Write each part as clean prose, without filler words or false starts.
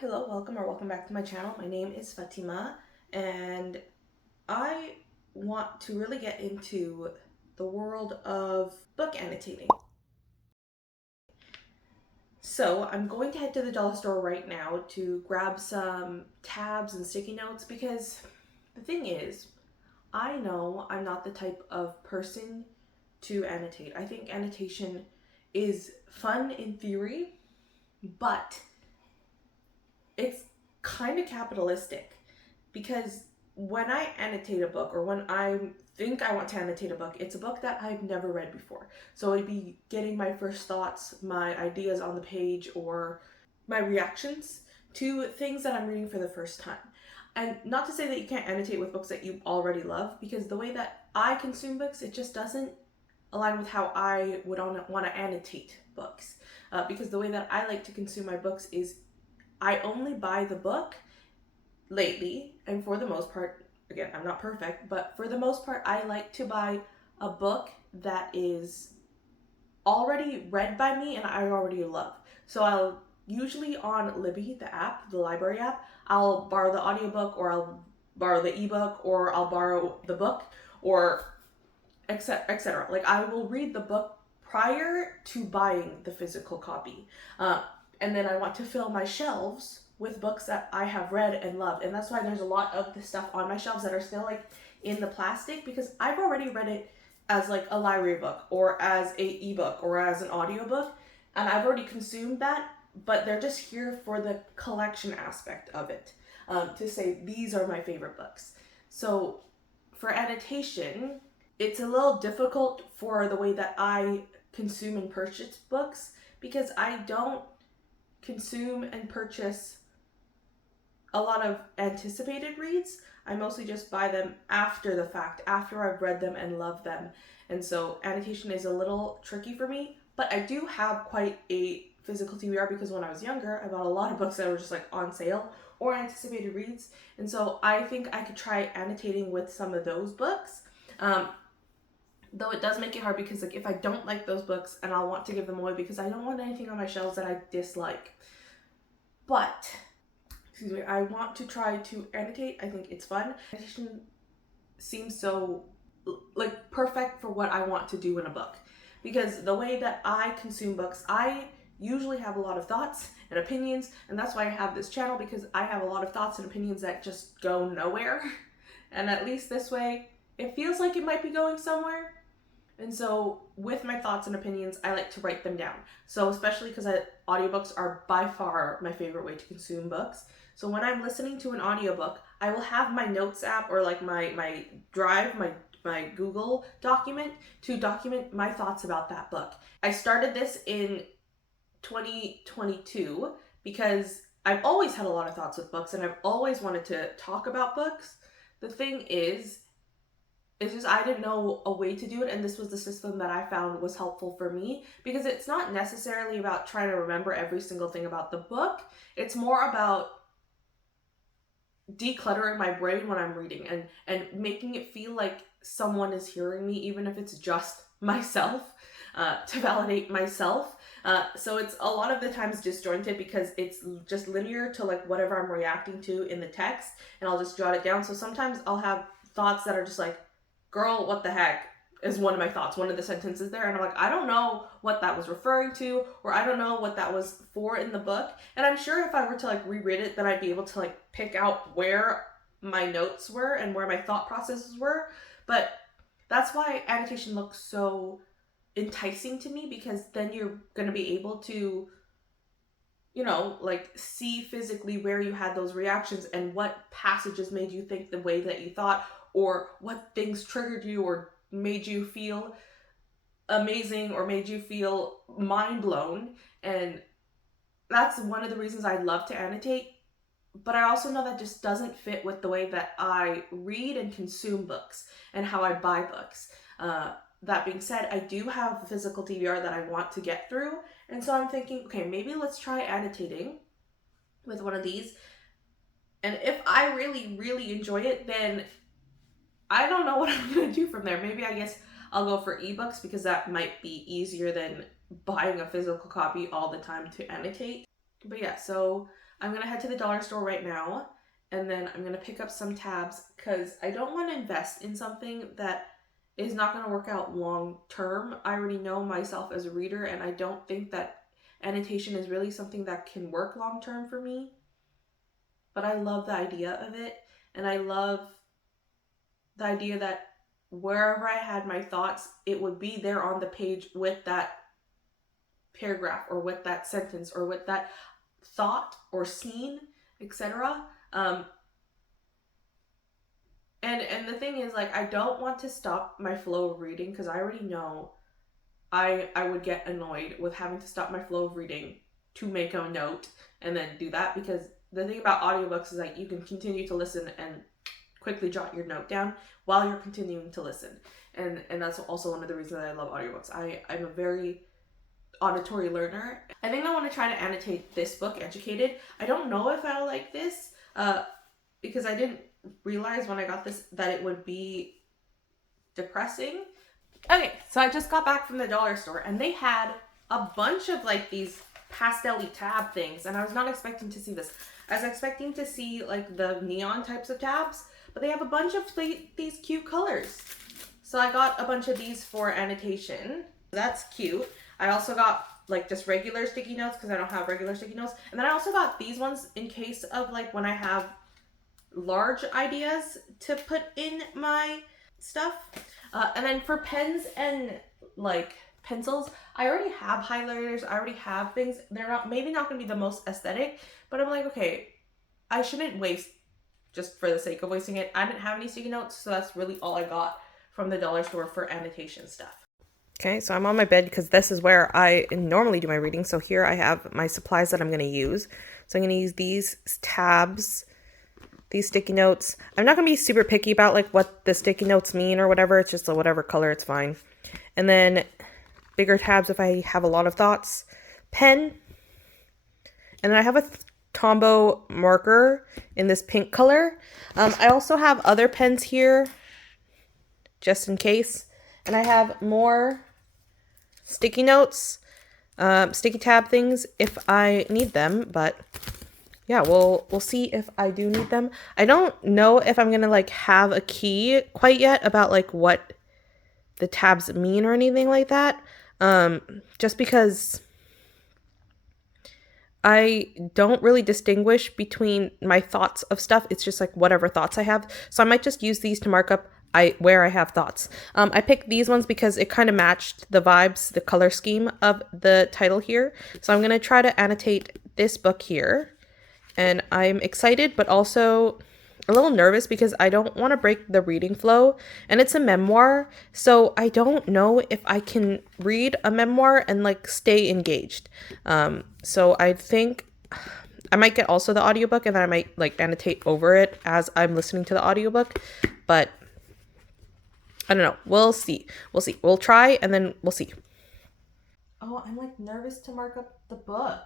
Hello, welcome back to my channel. My name is Fatima, and I want to really get into the world of book annotating. So I'm going to head to the dollar store right now to grab some tabs and sticky notes because the thing is, I know I'm not the type of person to annotate. I think annotation is fun in theory, but it's kind of capitalistic because when I annotate a book or when I think I want to annotate a book, it's a book that I've never read before. So I'd be getting my first thoughts, my ideas on the page, or my reactions to things that I'm reading for the first time. And not to say that you can't annotate with books that you already love, because the way that I consume books, it just doesn't align with how I would want to annotate books. Because the way that I like to consume my books is I only buy the book lately, and for the most part, again, I'm not perfect, but for the most part, I like to buy a book that is already read by me and I already love. So I'll usually on Libby, the app, the library app, I'll borrow the audiobook or I'll borrow the ebook or I'll borrow the book or etc. Like I will read the book prior to buying the physical copy. And then I want to fill my shelves with books that I have read and loved. And that's why there's a lot of the stuff on my shelves that are still like in the plastic, because I've already read it as like a library book or as a ebook or as an audiobook, and I've already consumed that, but they're just here for the collection aspect of it, to say these are my favorite books. So for annotation, it's a little difficult for the way that I consume and purchase books, because I don't consume and purchase a lot of anticipated reads. I mostly just buy them after the fact, after I've read them and loved them. And so annotation is a little tricky for me, but I do have quite a physical TBR because when I was younger, I bought a lot of books that were just like on sale or anticipated reads. And so I think I could try annotating with some of those books. Though it does make it hard because like if I don't like those books, and I'll want to give them away because I don't want anything on my shelves that I dislike. But I want to try to annotate. I think it's fun. Annotation seems so like perfect for what I want to do in a book, because the way that I consume books, I usually have a lot of thoughts and opinions, and that's why I have this channel, because I have a lot of thoughts and opinions that just go nowhere. And at least this way, it feels like it might be going somewhere. And so with my thoughts and opinions, I like to write them down. So especially because audiobooks are by far my favorite way to consume books. So when I'm listening to an audiobook, I will have my notes app or like my Drive, my Google document to document my thoughts about that book. I started this in 2022 because I've always had a lot of thoughts with books and I've always wanted to talk about books. The thing is just I didn't know a way to do it, and this was the system that I found was helpful for me, because it's not necessarily about trying to remember every single thing about the book. It's more about decluttering my brain when I'm reading and making it feel like someone is hearing me, even if it's just myself, to validate myself. So it's a lot of the times disjointed because it's just linear to like whatever I'm reacting to in the text, and I'll just jot it down. So sometimes I'll have thoughts that are just like, girl, what the heck, is one of my thoughts, one of the sentences there. And I'm like, I don't know what that was referring to, or I don't know what that was for in the book. And I'm sure if I were to like reread it, then I'd be able to like pick out where my notes were and where my thought processes were. But that's why annotation looks so enticing to me, because then you're going to be able to, you know, like see physically where you had those reactions and what passages made you think the way that you thought, or what things triggered you or made you feel amazing or made you feel mind blown. And that's one of the reasons I love to annotate. But I also know that just doesn't fit with the way that I read and consume books and how I buy books. That being said, I do have a physical TBR that I want to get through. And so I'm thinking, okay, maybe let's try annotating with one of these. And if I really, really enjoy it, then I don't know what I'm going to do from there. Maybe I guess I'll go for ebooks, because that might be easier than buying a physical copy all the time to annotate. But yeah, so I'm gonna head to the dollar store right now, and then I'm gonna pick up some tabs because I don't want to invest in something that is not going to work out long term. I already know myself as a reader, and I don't think that annotation is really something that can work long term for me. But I love the idea of it, and I love the idea that wherever I had my thoughts, it would be there on the page with that paragraph or with that sentence or with that thought or scene, etc. And the thing is, like, I don't want to stop my flow of reading because I already know I would get annoyed with having to stop my flow of reading to make a note and then do that, because the thing about audiobooks is like you can continue to listen and quickly jot your note down while you're continuing to listen. And that's also one of the reasons I love audiobooks. I'm a very auditory learner. I think I want to try to annotate this book, Educated. I don't know if I'll like this because I didn't realize when I got this that it would be depressing. Okay, so I just got back from the dollar store and they had a bunch of like these pastel-y tab things, and I was not expecting to see this. I was expecting to see like the neon types of tabs, but they have a bunch of these cute colors. So I got a bunch of these for annotation. That's cute. I also got like just regular sticky notes because I don't have regular sticky notes. And then I also got these ones in case of like when I have large ideas to put in my stuff. And then for pens and like pencils, I already have highlighters. I already have things. They're not maybe not going to be the most aesthetic, but I'm like, okay, I shouldn't waste just for the sake of wasting it. I didn't have any sticky notes, so that's really all I got from the dollar store for annotation stuff. Okay, so I'm on my bed because this is where I normally do my reading. So here I have my supplies that I'm going to use. So I'm going to use these tabs, these sticky notes. I'm not going to be super picky about like what the sticky notes mean or whatever. It's just a whatever color, it's fine. And then bigger tabs if I have a lot of thoughts. Pen. And then I have a Tombow marker in this pink color. I also have other pens here just in case. And I have more sticky notes, sticky tab things if I need them, but yeah, we'll see if I do need them. I don't know if I'm gonna like have a key quite yet about like what the tabs mean or anything like that. Just because I don't really distinguish between my thoughts of stuff. It's just like whatever thoughts I have. So I might just use these to mark up where I have thoughts. I picked these ones because it kind of matched the vibes, the color scheme of the title here. So I'm going to try to annotate this book here. And I'm excited, but also a little nervous because I don't want to break the reading flow. And it's a memoir, so I don't know if I can read a memoir and like stay engaged. So I think I might get also the audiobook and then I might like annotate over it as I'm listening to the audiobook. But I don't know. We'll see. We'll try and then we'll see. Oh, I'm like nervous to mark up the book.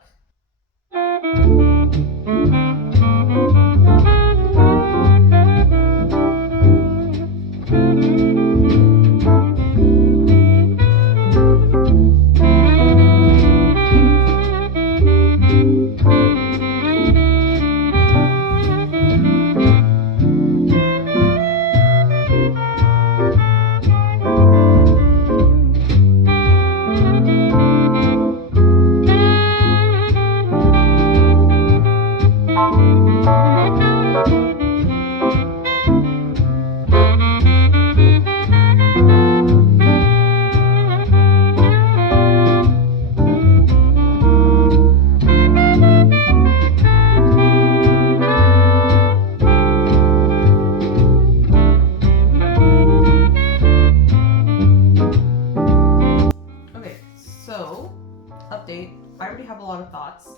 I already have a lot of thoughts.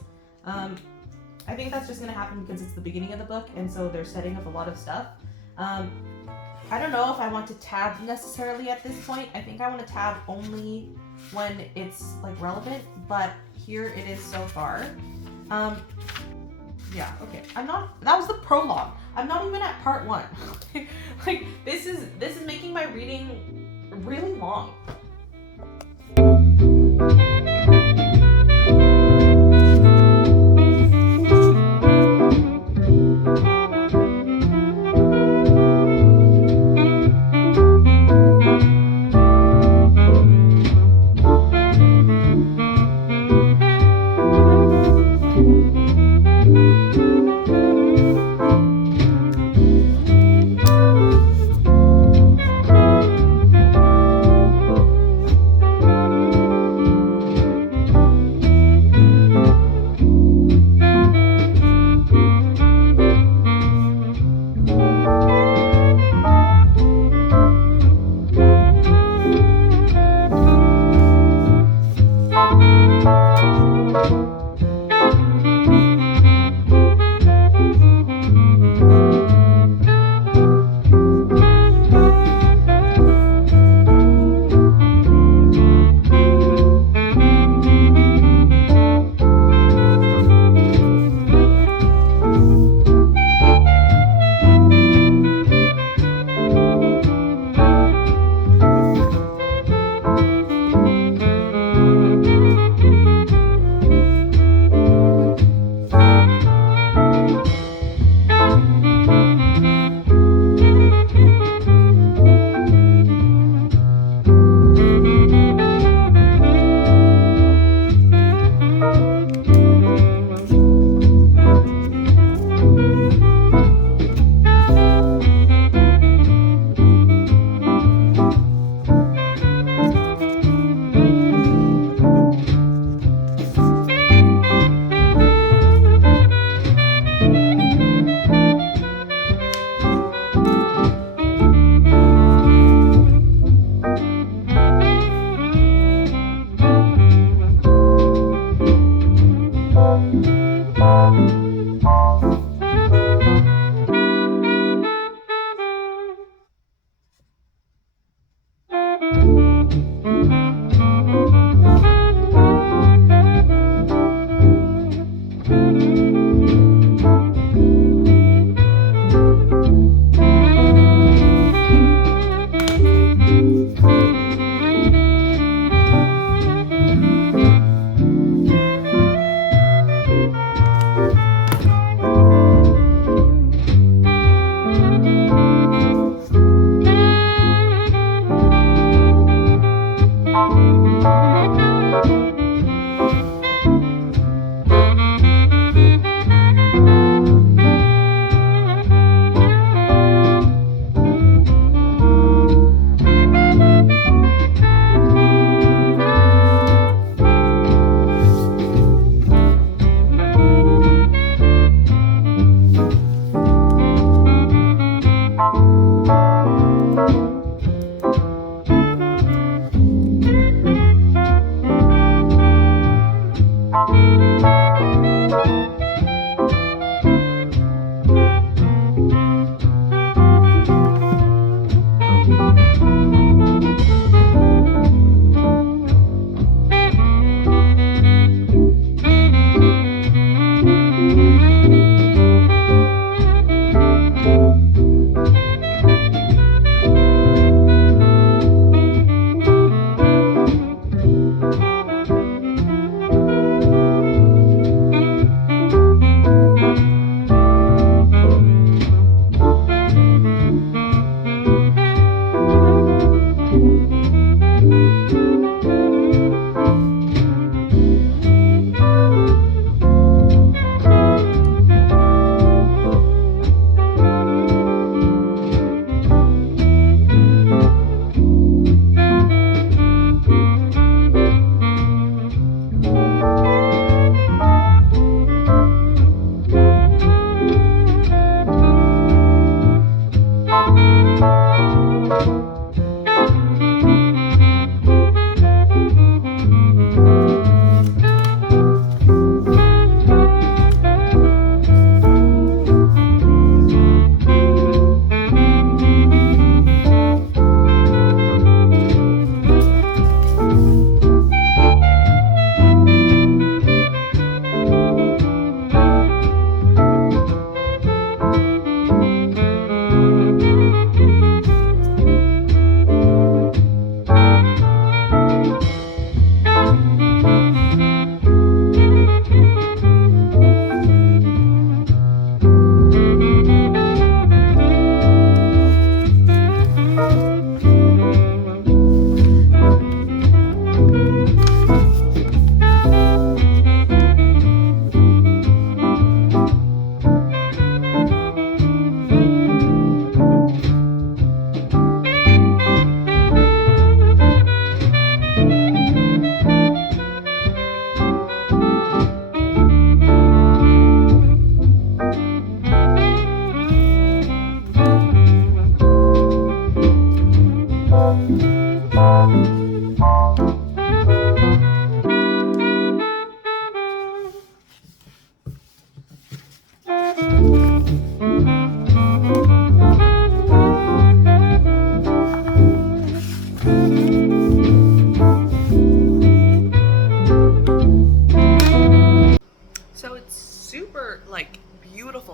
I think that's just going to happen because it's the beginning of the book, and so they're setting up a lot of stuff. I don't know if I want to tab necessarily at this point. I think I want to tab only when it's like relevant, but here it is so far. Yeah, okay. That was the prologue. I'm not even at part 1. Like this is making my reading really long.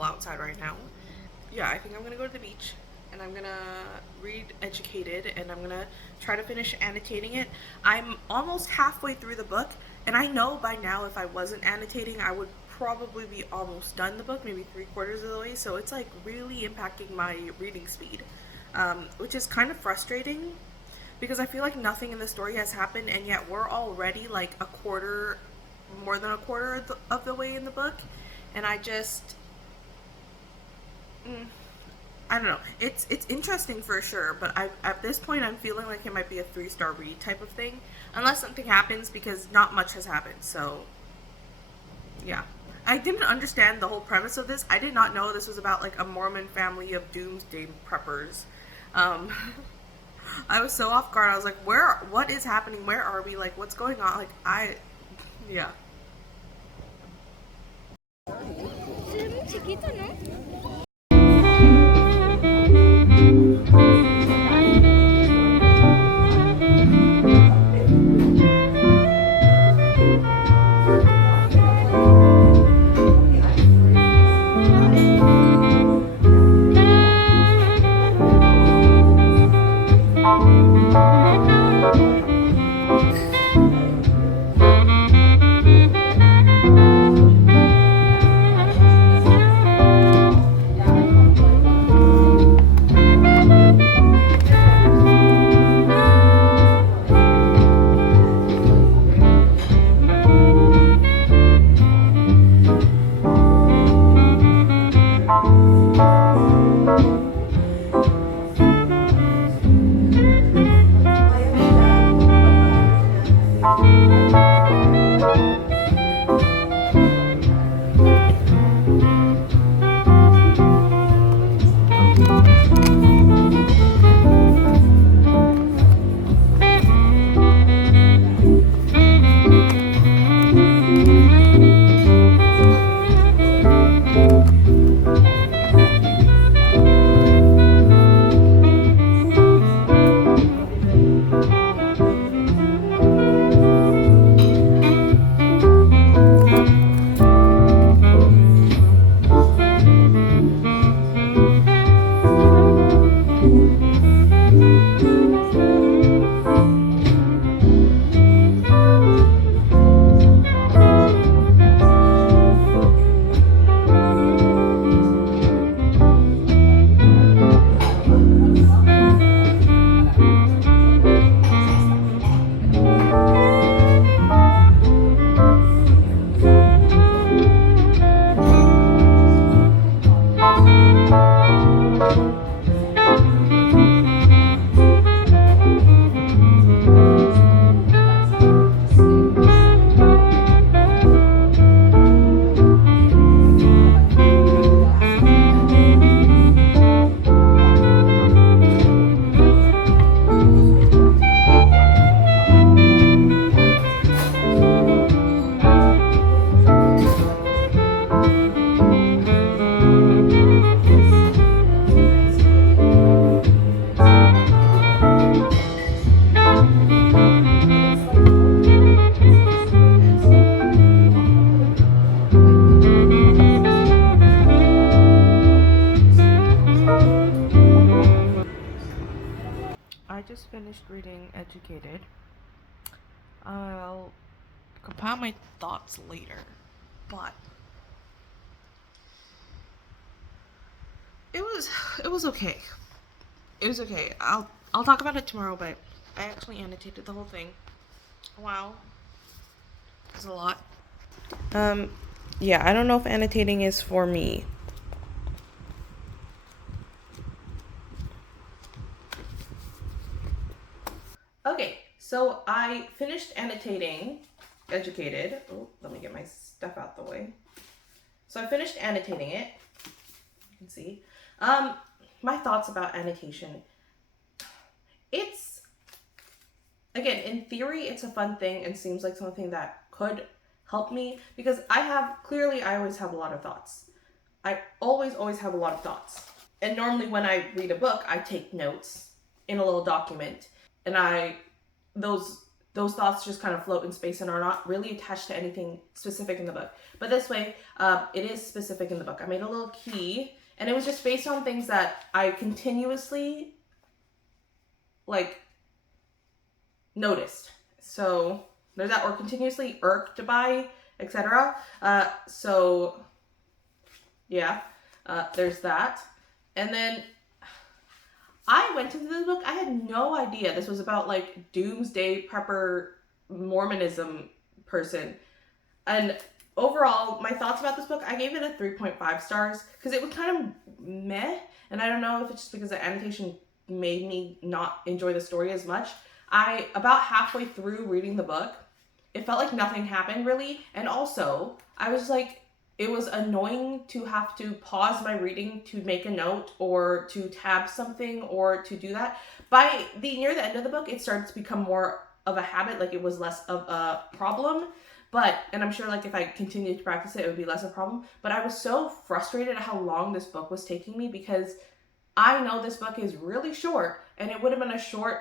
beautiful outside right now. Yeah, I think I'm gonna go to the beach and I'm gonna read Educated and I'm gonna try to finish annotating it. I'm almost halfway through the book, and I know by now if I wasn't annotating, I would probably be almost done the book, maybe 3/4 of the way. So it's like really impacting my reading speed, which is kind of frustrating because I feel like nothing in the story has happened, and yet we're already like a quarter, more than a quarter of the way in the book, and I just, I don't know. It's interesting for sure, but I at this point I'm feeling like it might be a 3-star read type of thing, unless something happens because not much has happened. So yeah, I didn't understand the whole premise of this. I did not know this was about like a Mormon family of doomsday preppers. Um, I was so off guard. I was like, where? What is happening? Where are we? Like, what's going on? Yeah. Se ve muy chiquito, ¿no? I just finished reading Educated. I'll compile my thoughts later, but it was it was okay. It was okay. I'll talk about it tomorrow, but I actually annotated the whole thing. Wow, it's a lot. Um, yeah, I don't know if annotating is for me. Okay, so I finished annotating Educated. Oh, let me get my stuff out the way. So I finished annotating it. You can see. Um, my thoughts about annotation. It's, again, in theory, it's a fun thing and seems like something that could help me because I always have a lot of thoughts. I always have a lot of thoughts. And normally when I read a book, I take notes in a little document and those those thoughts just kind of float in space and are not really attached to anything specific in the book. But this way, it is specific in the book. I made a little key, and it was just based on things that I continuously like noticed. So there's that, or continuously irked by, etc. So yeah, there's that. And then I went into this book, I had no idea this was about like doomsday prepper Mormonism person. And overall, my thoughts about this book, I gave it a 3.5 stars because it was kind of meh. And I don't know if it's just because the annotation made me not enjoy the story as much. About halfway through reading the book, it felt like nothing happened really. And also, I was like, it was annoying to have to pause my reading to make a note or to tab something or to do that. By near the end of the book, it started to become more of a habit, like it was less of a problem. But, and I'm sure like if I continued to practice it, it would be less of a problem. But I was so frustrated at how long this book was taking me because I know this book is really short and it would have been a short,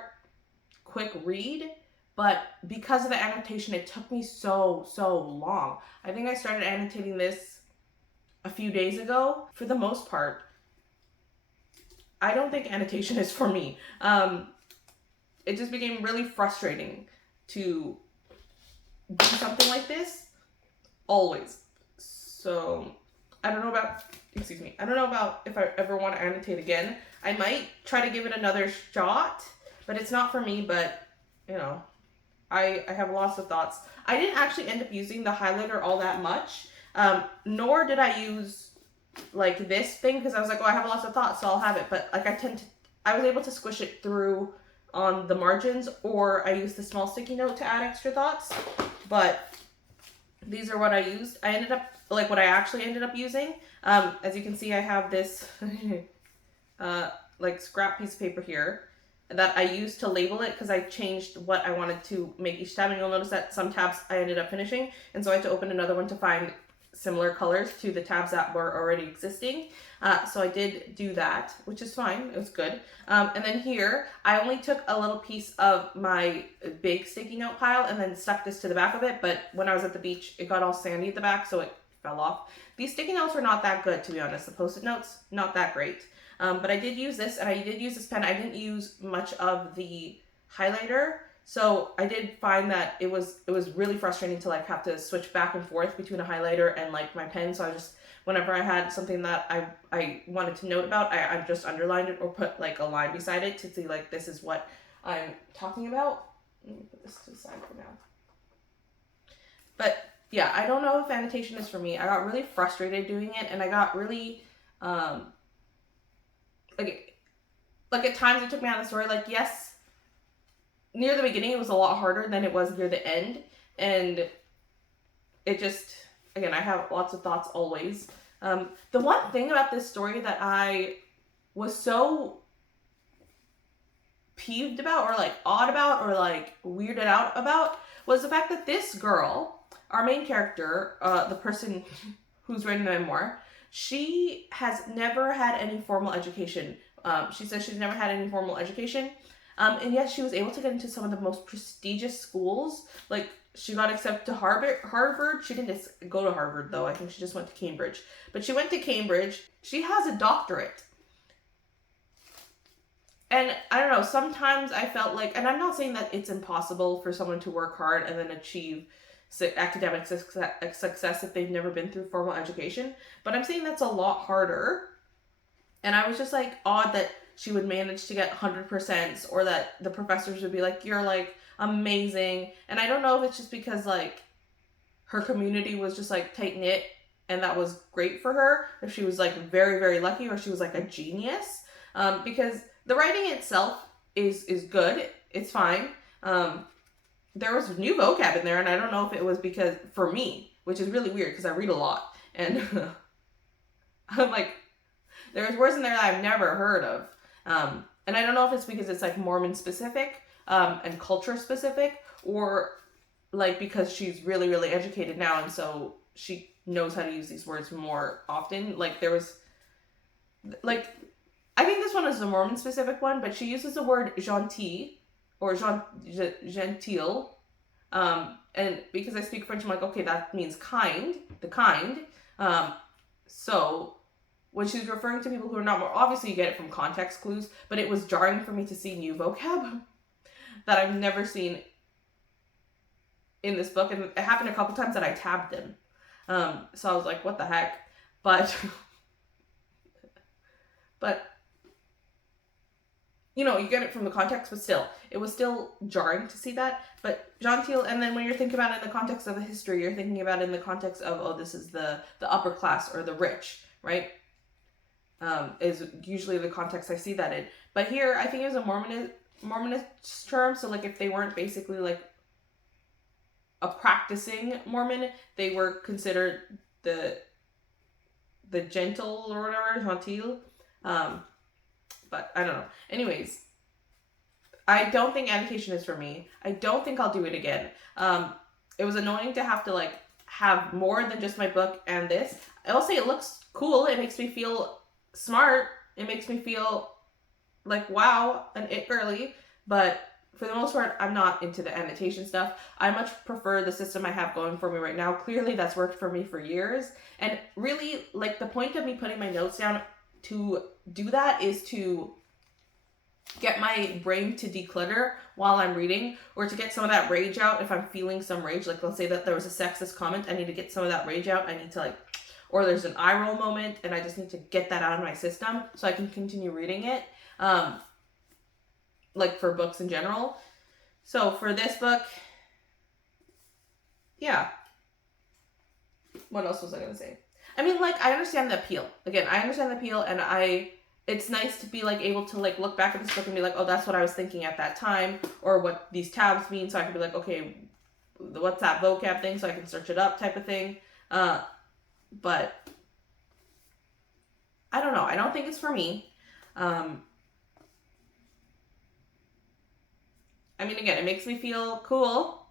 quick read. But because of the annotation, it took me so long. I think I started annotating this a few days ago. For the most part, I don't think annotation is for me. It just became really frustrating to do something like this always. So I don't know about if I ever want to annotate again. I might try to give it another shot, but it's not for me. But you know, I have lots of thoughts. I didn't actually end up using the highlighter all that much, nor did I use like this thing because I was like, oh, I have lots of thoughts, so I'll have it. But like I was able to squish it through on the margins, or I used the small sticky note to add extra thoughts. But these are what I used. What I actually ended up using. As you can see, I have this like scrap piece of paper here that I used to label it because I changed what I wanted to make each tab, and you'll notice that some tabs I ended up finishing, and so I had to open another one to find similar colors to the tabs that were already existing. So I did do that, which is fine. It was good. And then here, I only took a little piece of my big sticky note pile and then stuck this to the back of it, but when I was at the beach, it got all sandy at the back, so it fell off. These sticky notes were not that good, to be honest. The Post-it notes, not that great. But I did use this, and I did use this pen. I didn't use much of the highlighter, so I did find that it was really frustrating to like have to switch back and forth between a highlighter and like my pen. So I just, whenever I had something that I wanted to note about, I just underlined it or put like a line beside it to see like this is what I'm talking about. Let me put this to the side for now. But yeah, I don't know if annotation is for me. I got really frustrated doing it, and I got really like at times it took me out of the story. Like, yes, near the beginning it was a lot harder than it was near the end, and it just, again, I have lots of thoughts always. The one thing about this story that I was so peeved about or like odd about or like weirded out about was the fact that this girl, our main character, the person who's writing the memoir, she has never had any formal education. She says she's never had any formal education. And yet she was able to get into some of the most prestigious schools. Like, she got accepted to Harvard. She didn't go to Harvard, though. I think she just went to Cambridge. But she went to Cambridge. She has a doctorate. And I don't know, sometimes I felt like, and I'm not saying that it's impossible for someone to work hard and then achieve academic success if they've never been through formal education, but I'm saying that's a lot harder. And I was just like odd that she would manage to get 100% or that the professors would be like, you're like amazing. And I don't know if it's just because like her community was just like tight knit and that was great for her, if she was like very, very lucky, or she was like a genius. Because the writing itself is good. It's fine. There was new vocab in there, and I don't know if it was because, for me, which is really weird because I read a lot, and I'm like, there's words in there that I've never heard of. And I don't know if it's because it's like Mormon specific and culture specific, or like because she's really, really educated now, and so she knows how to use these words more often. Like there was, like, I think this one is a Mormon specific one, but she uses the word gentil or gentile And because I speak French, I'm like, okay, that means kind, the kind. So when she's referring to people who are not more, obviously you get it from context clues, but it was jarring for me to see new vocab that I've never seen in this book, and it happened a couple times that I tabbed them. So I was like, what the heck? But but you know, you get it from the context, but still, it was still jarring to see that. But genteel, and then when you're thinking about it in the context of the history, you're thinking about it in the context of, oh, this is the upper class or the rich, right? Is usually the context I see that in. But here, I think it was a Mormonist term. So like, if they weren't basically like a practicing Mormon, they were considered the gentle or whatever, gentile. But I don't know. Anyways, I don't think annotation is for me. I don't think I'll do it again. It was annoying to have to like have more than just my book and this. I will say it looks cool. It makes me feel smart. It makes me feel like, wow, an it girly. But for the most part, I'm not into the annotation stuff. I much prefer the system I have going for me right now. Clearly, that's worked for me for years. And really, like, the point of me putting my notes down to do that is to get my brain to declutter while I'm reading, or to get some of that rage out if I'm feeling some rage. Like, let's say that there was a sexist comment, I need to get some of that rage out. I need to like, or there's an eye roll moment and I just need to get that out of my system so I can continue reading it. Like for books in general. So for this book, yeah. What else was I gonna say? I mean, like, I understand the appeal. Again, I understand the appeal, and it's nice to be like able to like look back at this book and be like, oh, that's what I was thinking at that time, or what these tabs mean, so I can be like, okay, what's that vocab thing, so I can search it up, type of thing. But I don't know. I don't think it's for me. I mean, again, it makes me feel cool,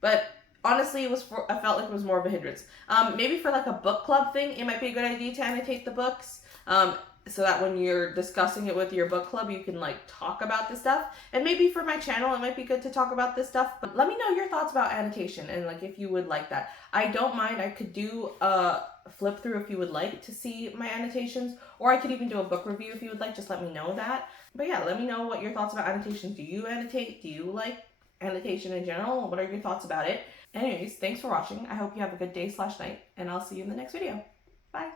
but honestly, I felt like it was more of a hindrance. Maybe for like a book club thing, it might be a good idea to annotate the books. So that when you're discussing it with your book club, you can like talk about this stuff. And maybe for my channel, it might be good to talk about this stuff. But let me know your thoughts about annotation and like if you would like that. I don't mind. I could do a flip through if you would like to see my annotations, or I could even do a book review if you would like. Just let me know that. But yeah, let me know what your thoughts about annotation. Do you annotate? Do you like annotation in general? What are your thoughts about it? Anyways, thanks for watching. I hope you have a good day/night, and I'll see you in the next video. Bye.